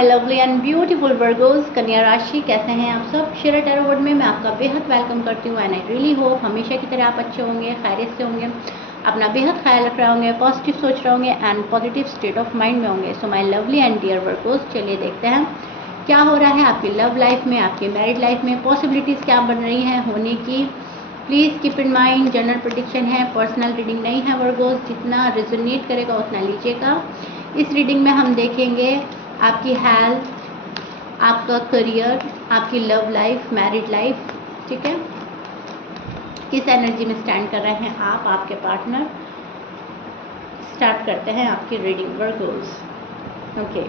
My lovely and beautiful Virgo's, कन्या राशि। कैसे हैं आप सब? शेरा टैरो वर्ड में मैं आपका बेहद वेलकम करती हूँ एंड आई रियली होप हमेशा की तरह आप अच्छे होंगे, खैरियत से होंगे, अपना बेहद ख्याल रख रहे होंगे, पॉजिटिव सोच रहे होंगे and positive state of mind में होंगे। So my lovely and dear Virgos, चलिए देखते हैं क्या हो रहा है आपकी लव लाइफ में, आपकी मैरिड लाइफ में, पॉसिबिलिटीज़ क्या बन रही हैं होने की। Please keep in mind general prediction है, पर्सनल रीडिंग नहीं है वर्गोस। जितना रेजोनेट करेगा उतना लीजिएगा। इस रीडिंग में हम देखेंगे आपकी हेल्थ, आपका करियर, आपकी लव लाइफ, मैरिड लाइफ, ठीक है, किस एनर्जी में स्टैंड कर रहे हैं आप, आपके पार्टनर। स्टार्ट करते हैं आपकी रीडिंग वर्गोस। ओके,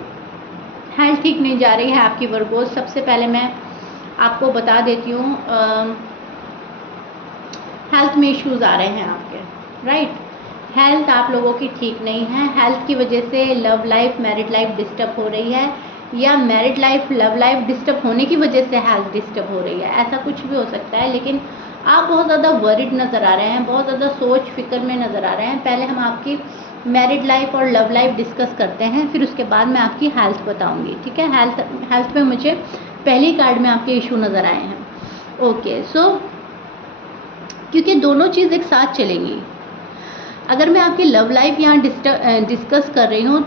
हेल्थ ठीक नहीं जा रही है आपकी वर्गोस। सबसे पहले मैं आपको बता देती हूँ हेल्थ में इश्यूज आ रहे हैं आपके, राइट। हेल्थ आप लोगों की ठीक नहीं है। हेल्थ की वजह से love life, married life disturb हो रही है, या married life, love life disturb होने की वजह से हेल्थ डिस्टर्ब हो रही है। ऐसा कुछ भी हो सकता है, लेकिन आप बहुत ज़्यादा वरिड नज़र आ रहे हैं, बहुत ज़्यादा सोच फिक्र में नज़र आ रहे हैं। पहले हम आपकी मैरिड लाइफ और लव लाइफ डिस्कस करते हैं, फिर उसके बाद मैं आपकी हेल्थ बताऊँगी, ठीक है। हेल्थ में मुझे पहली कार्ड में आपके इशू नज़र आए हैं। ओके, सो क्योंकि दोनों चीज़ एक साथ चलेंगी। अगर मैं आपकी लव लाइफ यहाँ डिस्कस कर रही हूँ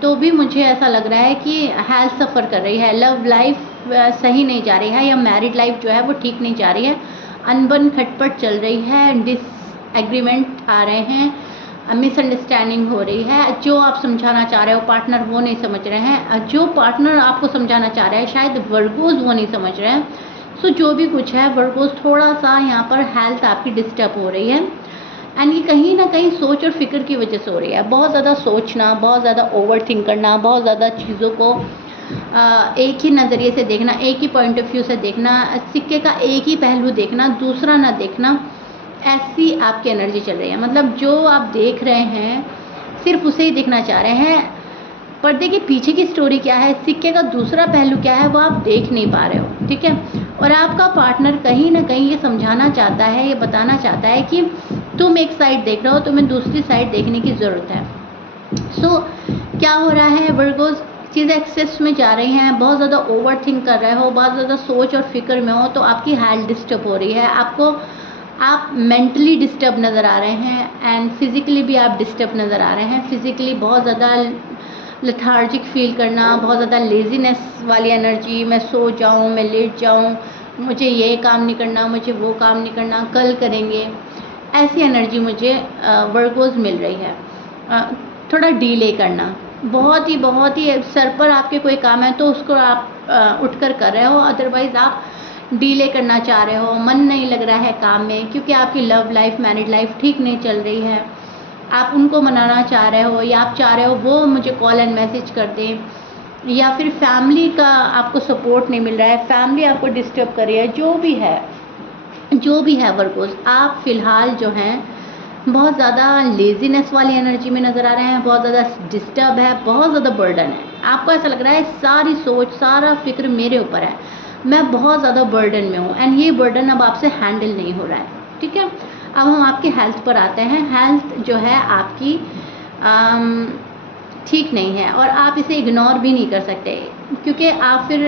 तो भी मुझे ऐसा लग रहा है कि हेल्थ सफ़र कर रही है, लव लाइफ सही नहीं जा रही है, या मैरिड लाइफ जो है वो ठीक नहीं जा रही है, अनबन खटपट चल रही है, डिसएग्रीमेंट आ रहे हैं, मिसअंडरस्टैंडिंग हो रही है। जो आप समझाना चाह रहे हो पार्टनर वो नहीं समझ रहे हैं, जो पार्टनर आपको समझाना चाह रहे हैं शायद वर्गोस वो नहीं समझ रहे हैं। सो जो भी कुछ है वर्गोस, थोड़ा सा यहाँ पर हेल्थ आपकी डिस्टर्ब हो रही है एंड ये कहीं ना कहीं सोच और फिक्र की वजह से हो रही है। बहुत ज़्यादा सोचना, बहुत ज़्यादा ओवर थिंक करना, बहुत ज़्यादा चीज़ों को एक ही नज़रिए से देखना, एक ही पॉइंट ऑफ व्यू से देखना, सिक्के का एक ही पहलू देखना, दूसरा ना देखना, ऐसी आपकी एनर्जी चल रही है। मतलब जो आप देख रहे हैं सिर्फ उसे ही देखना चाह रहे हैं, पर्दे के पीछे की स्टोरी क्या है, सिक्के का दूसरा पहलू क्या है, वो आप देख नहीं पा रहे हो, ठीक है। और आपका पार्टनर कहीं ना कहीं ये समझाना चाहता है, ये बताना चाहता है कि तुम एक साइड देख रहे हो, तुम्हें दूसरी साइड देखने की ज़रूरत है। सो क्या हो रहा है वर्गोस, चीज़ें एक्सेस में जा रही हैं, बहुत ज़्यादा ओवर थिंक कर रहे हो, बहुत ज़्यादा सोच और फिक्र में हो, तो आपकी हेल्थ डिस्टर्ब हो रही है। आप मेंटली डिस्टर्ब नज़र आ रहे हैं एंड फिज़िकली भी आप डिस्टर्ब नज़र आ रहे हैं। फिज़िकली बहुत ज़्यादा लेथार्जिक फील करना, बहुत ज़्यादा लेजीनेस वाली एनर्जी, मैं सो जाऊँ, मैं लेट जाऊँ, मुझे ये काम नहीं करना, मुझे वो काम नहीं करना, कल करेंगे, ऐसी एनर्जी मुझे वर्गोस मिल रही है। थोड़ा डीले करना, बहुत ही सर पर आपके कोई काम है तो उसको आप उठकर कर रहे हो, अदरवाइज़ आप डीले करना चाह रहे हो, मन नहीं लग रहा है काम में, क्योंकि आपकी लव लाइफ, मैरिड लाइफ ठीक नहीं चल रही है। आप उनको मनाना चाह रहे हो, या आप चाह रहे हो वो मुझे कॉल एंड मैसेज कर दें, या फिर फैमिली का आपको सपोर्ट नहीं मिल रहा है, फैमिली आपको डिस्टर्ब कर रही है। जो भी है वर्गोस, आप फ़िलहाल जो हैं बहुत ज़्यादा लेजीनेस वाली एनर्जी में नज़र आ रहे हैं, बहुत ज़्यादा डिस्टर्ब है, बहुत ज़्यादा बर्डन है। आपको ऐसा लग रहा है सारी सोच, सारा फिक्र मेरे ऊपर है, मैं बहुत ज़्यादा बर्डन में हूँ एंड ये बर्डन अब आपसे हैंडल नहीं हो रहा है, ठीक है। अब हम आपकी हेल्थ पर आते हैं। हेल्थ जो है आपकी ठीक नहीं है और आप इसे इग्नोर भी नहीं कर सकते, क्योंकि आप फिर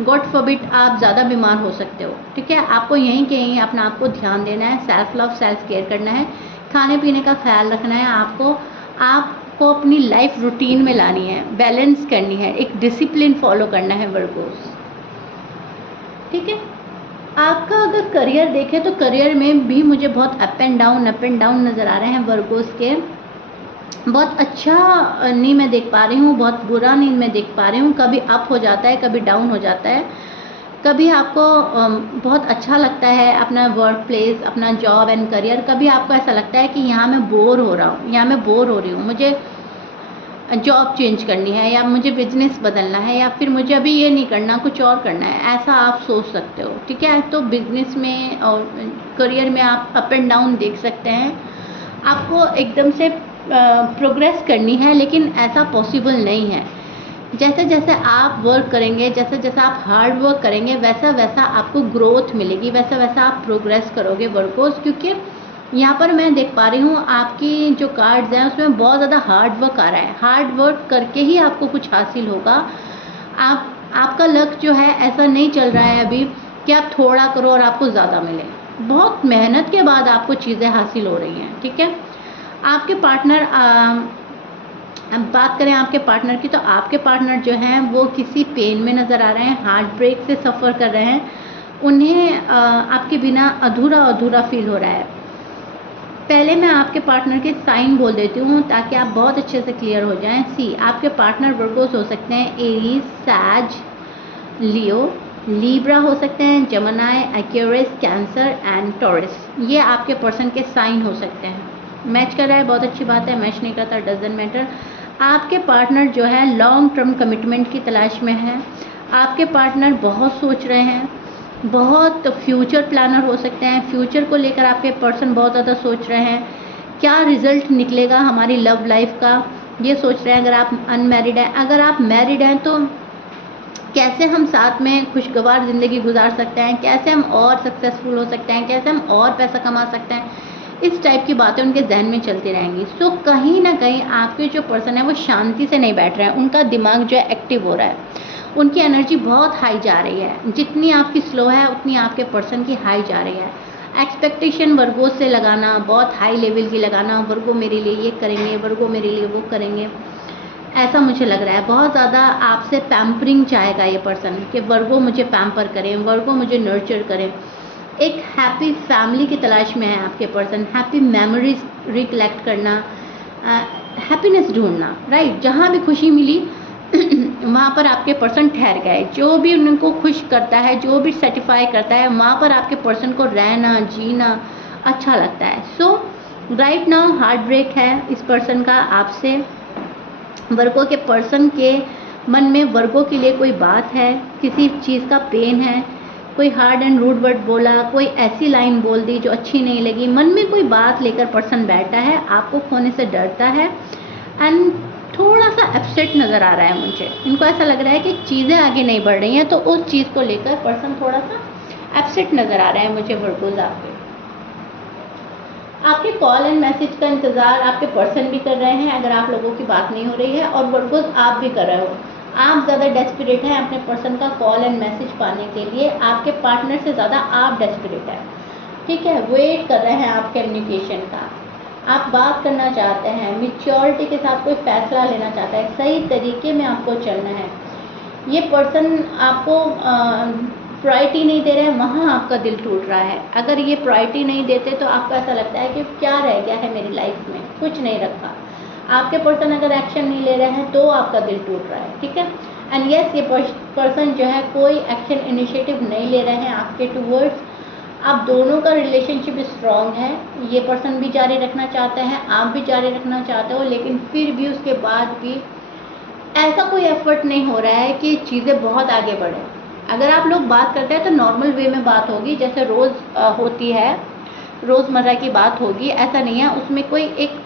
गॉड फॉरबिड आप ज़्यादा बीमार हो सकते हो, ठीक है। आपको यहीं के यहीं अपना आपको ध्यान देना है, सेल्फ लव, सेल्फ केयर करना है, खाने पीने का ख्याल रखना है, आपको अपनी लाइफ रूटीन में लानी है, बैलेंस करनी है, एक डिसिप्लिन फॉलो करना है वर्गोस, ठीक है। आपका अगर करियर देखें तो करियर में भी मुझे बहुत अप एंड डाउन नज़र आ रहे हैं वर्गोस के। बहुत अच्छा नहीं मैं देख पा रही हूँ, बहुत बुरा नहीं मैं देख पा रही हूँ। कभी अप हो जाता है, कभी डाउन हो जाता है। कभी आपको बहुत अच्छा लगता है अपना वर्क प्लेस, अपना जॉब एंड करियर, कभी आपको ऐसा लगता है कि यहाँ मैं बोर हो रहा हूँ, यहाँ मैं बोर हो रही हूँ, मुझे जॉब चेंज करनी है, या मुझे बिजनेस बदलना है, या फिर मुझे अभी ये नहीं करना, कुछ और करना है, ऐसा आप सोच सकते हो, ठीक है। तो बिजनेस में और करियर में आप अप एंड डाउन देख सकते हैं। आपको एकदम से प्रोग्रेस करनी है, लेकिन ऐसा पॉसिबल नहीं है। जैसे जैसे आप वर्क करेंगे, जैसे जैसे आप हार्ड वर्क करेंगे, वैसा वैसा आपको ग्रोथ मिलेगी, वैसा वैसा आप प्रोग्रेस करोगे वर्कर्स। क्योंकि यहाँ पर मैं देख पा रही हूँ आपकी जो कार्ड्स हैं उसमें बहुत ज़्यादा हार्ड वर्क आ रहा है, हार्ड वर्क करके ही आपको कुछ हासिल होगा। आपका लक जो है ऐसा नहीं चल रहा है अभी कि आप थोड़ा करो और आपको ज़्यादा मिले। बहुत मेहनत के बाद आपको चीज़ें हासिल हो रही हैं, ठीक है। आपके पार्टनर, अब बात करें आपके पार्टनर की, तो आपके पार्टनर जो हैं वो किसी पेन में नज़र आ रहे हैं, हार्ट ब्रेक से सफ़र कर रहे हैं। उन्हें आपके बिना अधूरा अधूरा फील हो रहा है। पहले मैं आपके पार्टनर के साइन बोल देती हूँ ताकि आप बहुत अच्छे से क्लियर हो जाएं। सी, आपके पार्टनर वर्गोस हो सकते हैं, एरीज, सैज, लियो, लीब्रा हो सकते हैं, जमनाई, एक्वेरियस, कैंसर एंड टॉरस। ये आपके पर्सन के साइन हो सकते हैं। मैच कर रहा है, बहुत अच्छी बात है। मैच नहीं करता, डजंट मैटर। आपके पार्टनर जो है लॉन्ग टर्म कमिटमेंट की तलाश में है। आपके पार्टनर बहुत सोच रहे हैं, बहुत फ्यूचर प्लानर हो सकते हैं। फ्यूचर को लेकर आपके पर्सन बहुत ज़्यादा सोच रहे हैं, क्या रिजल्ट निकलेगा हमारी लव लाइफ का, ये सोच रहे हैं। अगर आप अनमैरिड हैं, अगर आप मैरिड हैं तो कैसे हम साथ में खुशगवार ज़िंदगी गुजार सकते हैं, कैसे हम और सक्सेसफुल हो सकते हैं, कैसे हम और पैसा कमा सकते हैं, इस टाइप की बातें उनके जहन में चलती रहेंगी। सो कहीं ना कहीं आपके जो पर्सन है वो शांति से नहीं बैठ रहे हैं, उनका दिमाग जो है एक्टिव हो रहा है, उनकी एनर्जी बहुत हाई जा रही है। जितनी आपकी स्लो है उतनी आपके पर्सन की हाई जा रही है। एक्सपेक्टेशन वर्गो से लगाना, बहुत हाई लेवल की लगाना, वर्गो मेरे लिए ये करेंगे, वर्गो मेरे लिए वो करेंगे, ऐसा मुझे लग रहा है। बहुत ज़्यादा आपसे पैम्परिंग चाहेगा ये पर्सन कि वर्गो मुझे पैम्पर करें, वर्गो मुझे नर्चर करें। एक हैप्पी फैमिली की तलाश में है आपके पर्सन, हैप्पी मेमोरीज रिकलेक्ट करना, हैप्पीनेस ढूंढना, राइट। जहाँ भी खुशी मिली वहाँ पर आपके पर्सन ठहर गए। जो भी उनको खुश करता है, जो भी सेटिस्फाई करता है, वहाँ पर आपके पर्सन को रहना, जीना अच्छा लगता है। सो राइट नाउ हार्ट ब्रेक है इस पर्सन का आपसे। वर्गो के पर्सन के मन में वर्गो के लिए कोई बात है, किसी चीज़ का पेन है, कोई हार्ड एंड रूड वर्ड बोला, कोई ऐसी लाइन बोल दी जो अच्छी नहीं लगी, मन में कोई बात लेकर पर्सन बैठा है, आपको खोने से डरता है एंड थोड़ा सा अपसेट नज़र आ रहा है मुझे। इनको ऐसा लग रहा है कि चीज़ें आगे नहीं बढ़ रही हैं, तो उस चीज़ को लेकर पर्सन थोड़ा सा अपसेट नज़र आ रहा है मुझे वर्गोज। आपके कॉल एंड मैसेज का इंतज़ार आपके पर्सन भी कर रहे हैं अगर आप लोगों की बात नहीं हो रही है, और वर्गोज आप भी कर रहे हो। आप ज़्यादा डेस्परेट हैं अपने पर्सन का कॉल एंड मैसेज पाने के लिए, आपके पार्टनर से ज़्यादा आप डेस्परेट हैं, ठीक है। वेट कर रहे हैं आप कम्युनिकेशन का, आप बात करना चाहते हैं, मैच्योरिटी के साथ कोई फैसला लेना चाहता है, सही तरीके में आपको चलना है। ये पर्सन आपको प्रायोरिटी नहीं दे रहे हैं, वहाँ आपका दिल टूट रहा है। अगर ये प्रायोरिटी नहीं देते तो आपको ऐसा लगता है कि क्या रह गया है मेरी लाइफ में, कुछ नहीं रखा। आपके पर्सन अगर एक्शन नहीं ले रहे हैं तो आपका दिल टूट रहा है, ठीक है। एंड यस, ये पर्सन जो है कोई एक्शन इनिशिएटिव नहीं ले रहे हैं आपके टूवर्ड्स। आप दोनों का रिलेशनशिप स्ट्रॉन्ग है, ये पर्सन भी जारी रखना चाहते हैं, आप भी जारी रखना चाहते हो, लेकिन फिर भी उसके बाद भी ऐसा कोई एफर्ट नहीं हो रहा है कि चीज़ें बहुत आगे बढ़े। अगर आप लोग बात करते हैं तो नॉर्मल वे में बात होगी, जैसे रोज़ होती है, रोज़मर्रा की बात होगी। ऐसा नहीं है उसमें कोई एक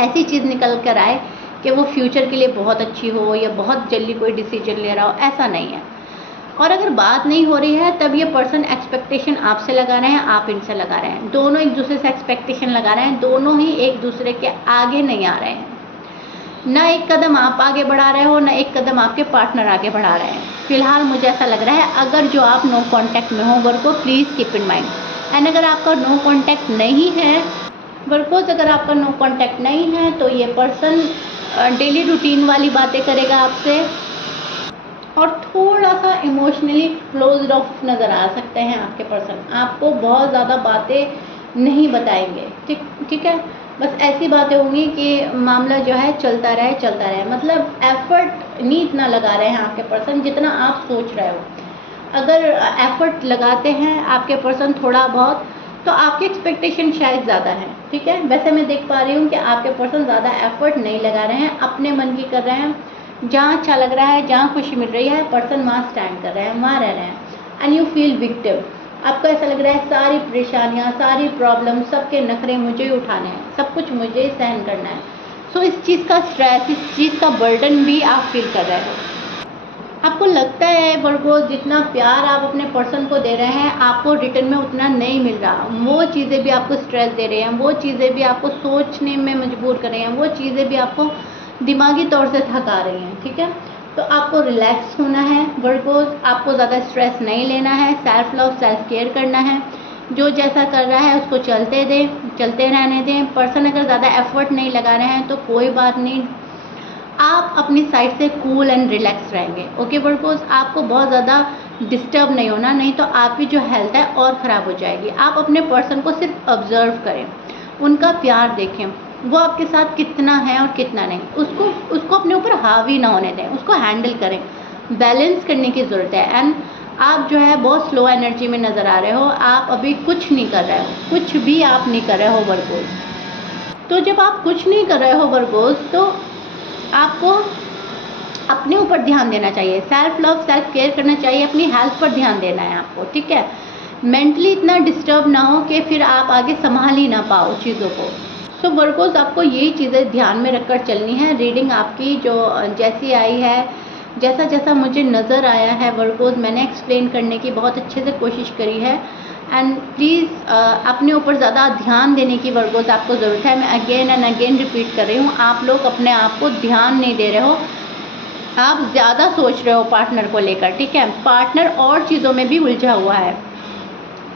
ऐसी चीज़ निकल कर आए कि वो फ्यूचर के लिए बहुत अच्छी हो या बहुत जल्दी कोई डिसीजन ले रहा हो, ऐसा नहीं है। और अगर बात नहीं हो रही है तब ये पर्सन एक्सपेक्टेशन आपसे लगा रहे हैं, आप इनसे लगा रहे हैं, दोनों एक दूसरे से एक्सपेक्टेशन लगा रहे हैं, दोनों ही एक दूसरे के आगे नहीं आ रहे हैं। ना एक कदम आप आगे बढ़ा रहे हो, ना एक कदम आपके पार्टनर आगे बढ़ा रहे हैं। फिलहाल मुझे ऐसा लग रहा है। अगर जो आप नो कांटेक्ट में हो Virgo, please keep in mind. And अगर आपका नो कांटेक्ट नहीं है वर्कोज, अगर आपका नो कांटेक्ट नहीं है तो ये पर्सन डेली रूटीन वाली बातें करेगा आपसे, और थोड़ा सा इमोशनली क्लोज्ड ऑफ नज़र आ सकते हैं आपके पर्सन। आपको बहुत ज़्यादा बातें नहीं बताएंगे, ठीक है। बस ऐसी बातें होंगी कि मामला जो है चलता रहे, मतलब एफर्ट नहीं इतना लगा रहे हैं आपके पर्सन जितना आप सोच रहे हो। अगर एफर्ट लगाते हैं आपके पर्सन थोड़ा बहुत, तो आपकी एक्सपेक्टेशन शायद ज़्यादा है, ठीक है। वैसे मैं देख पा रही हूँ कि आपके पर्सन ज़्यादा एफर्ट नहीं लगा रहे हैं, अपने मन की कर रहे हैं। जहाँ अच्छा लग रहा है, जहाँ खुशी मिल रही है, पर्सन वहाँ स्टैंड कर रहे हैं, वहाँ रह रहे हैं। And you feel victim. आपको ऐसा लग रहा है सारी परेशानियाँ, सारी प्रॉब्लम, सबके नखरे मुझे ही उठाने हैं, सब कुछ मुझे ही सहन करना है। सो इस चीज़ का स्ट्रेस, इस चीज़ का बर्डन भी आप फील कर रहे हो। आपको लगता है वर्गो, जितना प्यार आप अपने पर्सन को दे रहे हैं आपको रिटर्न में उतना नहीं मिल रहा। वो चीज़ें भी आपको स्ट्रेस दे रही हैं, वो चीज़ें भी आपको सोचने में मजबूर कर रही हैं, वो चीज़ें भी आपको दिमागी तौर से थका रही हैं, ठीक है। तो आपको रिलैक्स होना है वर्गोस, आपको ज़्यादा स्ट्रेस नहीं लेना है, सेल्फ लव सेल्फ केयर करना है, जो जैसा कर रहा है उसको चलते रहने दें। पर्सन अगर ज़्यादा एफर्ट नहीं लगा रहे हैं तो कोई बात नहीं, आप अपनी साइड से कूल एंड रिलैक्स रहेंगे। ओके वर्गोस, आपको बहुत ज़्यादा डिस्टर्ब नहीं होना, नहीं तो आपकी जो हेल्थ है और ख़राब हो जाएगी। आप अपने पर्सन को सिर्फ ऑब्जर्व करें, उनका प्यार देखें, वो आपके साथ कितना है और कितना नहीं, उसको अपने ऊपर हावी ना होने दें, उसको हैंडल करें। बैलेंस करने की ज़रूरत है। एंड आप जो है बहुत स्लो एनर्जी में नज़र आ रहे हो, आप अभी कुछ नहीं कर रहे हो, कुछ भी आप नहीं कर रहे हो वर्गोस। तो जब आप कुछ नहीं कर रहे हो वर्गोस, तो आपको अपने ऊपर ध्यान देना चाहिए, सेल्फ लव सेल्फ केयर करना चाहिए, अपनी हेल्थ पर ध्यान देना है आपको, ठीक है। मेंटली इतना डिस्टर्ब ना हो कि फिर आप आगे संभाल ही ना पाओ चीज़ों को। सो वर्गोस, आपको यही चीज़ें ध्यान में रखकर चलनी है। रीडिंग आपकी जो जैसी आई है, जैसा जैसा मुझे नज़र आया है वर्गोस, मैंने एक्सप्लेन करने की बहुत अच्छे से कोशिश करी है। एंड प्लीज़ अपने ऊपर ज़्यादा ध्यान देने की वर्गोस आपको ज़रूरत है। मैं अगेन एंड अगेन रिपीट कर रही हूँ, आप लोग अपने आप को ध्यान नहीं दे रहे हो, आप ज़्यादा सोच रहे हो पार्टनर को लेकर, ठीक है। पार्टनर और चीज़ों में भी उलझा हुआ है,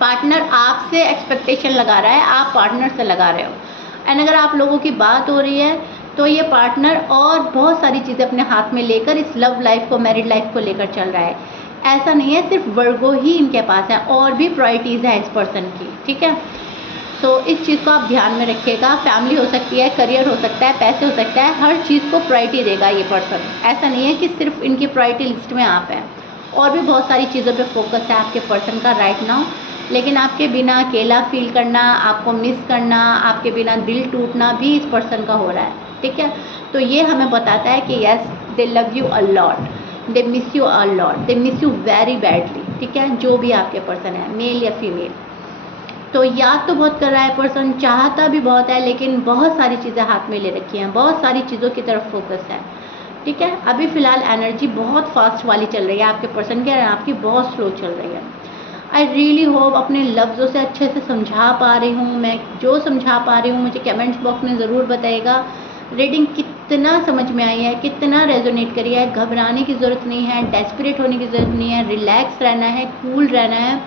पार्टनर आपसे एक्सपेक्टेशन लगा रहा है, आप पार्टनर से लगा रहे हो। एंड अगर आप लोगों की बात हो रही है तो ये पार्टनर और बहुत सारी चीज़ें अपने हाथ में लेकर इस लव लाइफ को, मैरिड लाइफ को लेकर चल रहा है। ऐसा नहीं है सिर्फ वर्गो ही इनके पास है, और भी प्रायोरिटीज़ है इस पर्सन की, ठीक है। तो इस चीज़ को आप ध्यान में रखिएगा। फैमिली हो सकती है, करियर हो सकता है, पैसे हो सकता है, हर चीज़ को प्रायोरिटी देगा ये पर्सन। ऐसा नहीं है कि सिर्फ इनकी प्रायोरिटी लिस्ट में आप हैं, और भी बहुत सारी चीज़ों पे फोकस है आपके पर्सन का राइट नाउ। लेकिन आपके बिना अकेला फील करना, आपको मिस करना, आपके बिना दिल टूटना भी इस पर्सन का हो रहा है, ठीक है। तो ये हमें बताता है कि yes, they love you a lot, they miss you a lot, they miss you very badly, ठीक है। जो भी आपके पर्सन है, मेल या फीमेल। तो याद तो बहुत कर रहा है पर्सन, चाहता भी बहुत है, लेकिन बहुत सारी चीज़ें हाथ में ले रखी हैं, बहुत सारी चीज़ों की तरफ फोकस है, ठीक है। अभी फ़िलहाल एनर्जी बहुत फास्ट वाली चल रही है आपके पर्सन की, और आपकी बहुत स्लो चल रही है। आई रियली होप अपने लफ्ज़ों से अच्छे से समझा पा रही हूँ। मैं जो समझा पा रही हूँ मुझे कमेंट्स बॉक्स में ज़रूर बताइएगा। रीडिंग कितना समझ में आई है, कितना रेजोनेट करी है। घबराने की ज़रूरत नहीं है, डेस्परेट होने की ज़रूरत नहीं है, रिलैक्स रहना है, कूल रहना है,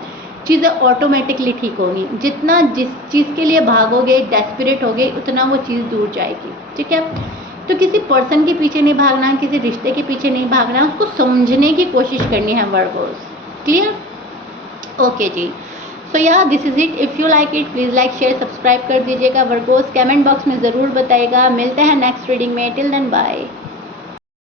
चीज़ें ऑटोमेटिकली ठीक होंगी। जितना जिस चीज़ के लिए भागोगे, डेस्परेट होगे, उतना वो चीज़ दूर जाएगी, ठीक है। तो किसी पर्सन के पीछे नहीं भागना, किसी रिश्ते के पीछे नहीं भागना, उसको समझने की कोशिश करनी है वर्गोस। क्लियर? ओके जी। सो या this is it. If you like it please like share subscribe कर दीजिएगा वर्गोस। कमेंट बॉक्स में ज़रूर बताइएगा। मिलते हैं नेक्स्ट रीडिंग में। Till then bye.